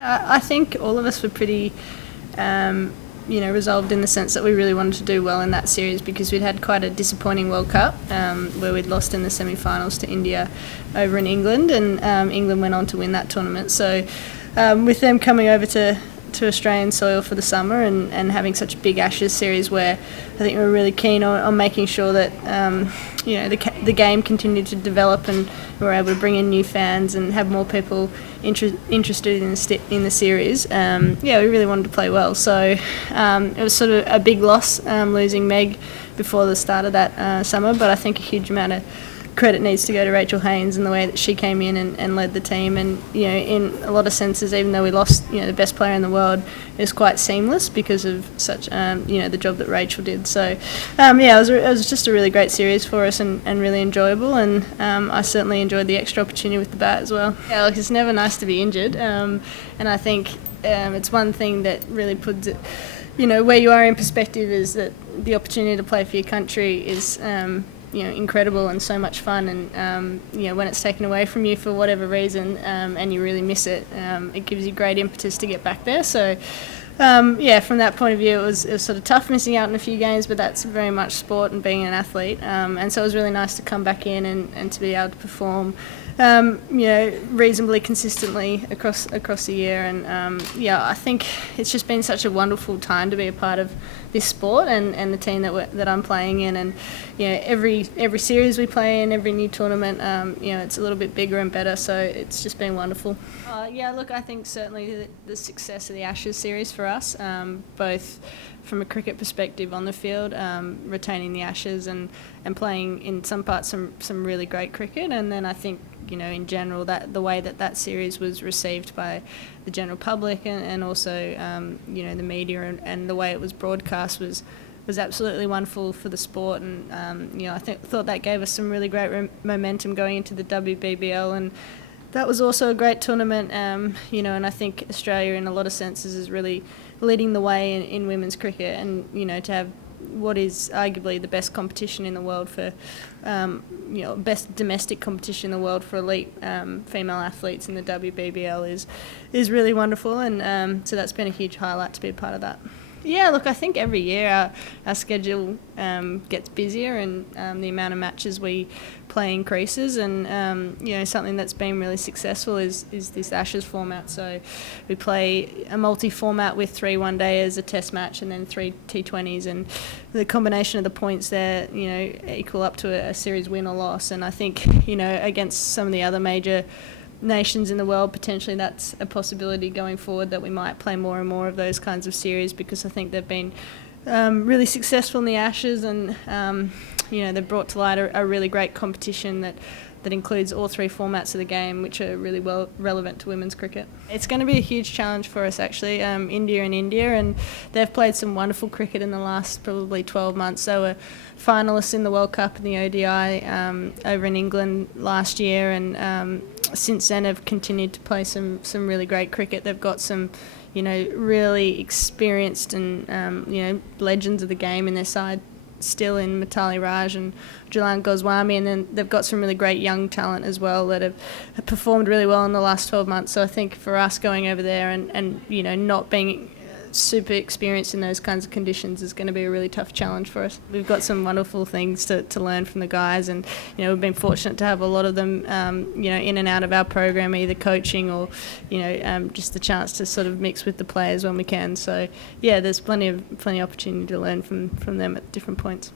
I think all of us were pretty, resolved in the sense that we really wanted to do well in that series because we'd had quite a disappointing World Cup where we'd lost in the semi-finals to India over in England, and England went on to win that tournament. So with them coming over to Australian soil for the summer and having such a big Ashes series where I think we were really keen on making sure that the game continued to develop and we were able to bring in new fans and have more people interested in the series. We really wanted to play well. So it was sort of a big loss losing Meg before the start of that summer, but I think a huge amount of credit needs to go to Rachel Haynes and the way that she came in and led the team, and in a lot of senses, even though we lost the best player in the world, it was quite seamless because of such the job that Rachel did. So it was just a really great series for us and really enjoyable, and I certainly enjoyed the extra opportunity with the bat as well. Look, it's never nice to be injured, and I think it's one thing that really puts it where you are in perspective, is that the opportunity to play for your country is incredible and so much fun, and when it's taken away from you for whatever reason and you really miss it, it gives you great impetus to get back there. So from that point of view, it was sort of tough missing out on a few games, but that's very much sport and being an athlete, and so it was really nice to come back in and to be able to perform reasonably consistently across the year. And I think it's just been such a wonderful time to be a part of this sport and the team that I'm playing in. And every series we play in, every new tournament, it's a little bit bigger and better. So it's just been wonderful. Look, I think certainly the success of the Ashes series for us, both from a cricket perspective on the field, retaining the Ashes and playing in some parts some really great cricket, and then I think in general that the way that series was received by the general public and also the media and the way it was broadcast was absolutely wonderful for the sport, and I thought that gave us some really great momentum going into the WBBL, and that was also a great tournament, and I think Australia in a lot of senses is really leading the way in women's cricket, and to have what is arguably the best competition in the world for, best domestic competition in the world for elite female athletes in the WBBL is really wonderful, and so that's been a huge highlight to be a part of that. Yeah, look, I think every year our schedule gets busier, and the amount of matches we play increases, and something that's been really successful is this Ashes format. So we play a multi-format with 3 one-dayers, a test match, and then 3 T20s, and the combination of the points there equal up to a series win or loss. And I think against some of the other major nations in the world, potentially that's a possibility going forward, that we might play more and more of those kinds of series, because I think they've been really successful in the Ashes, and they've brought to light a really great competition that includes all 3 formats of the game, which are really well relevant to women's cricket. It's going to be a huge challenge for us, actually. India, and they've played some wonderful cricket in the last probably 12 months. They were finalists in the World Cup and the ODI over in England last year, and since then have continued to play some really great cricket. They've got some really experienced and legends of the game in their side still, in Mitali Raj and Jalan Goswami, and then they've got some really great young talent as well that have performed really well in the last 12 months. So I think for us going over there and not being super experienced in those kinds of conditions is going to be a really tough challenge for us. We've got some wonderful things to learn from the guys, and we've been fortunate to have a lot of them in and out of our program, either coaching or just the chance to sort of mix with the players when we can. So there's plenty of opportunity to learn from them at different points.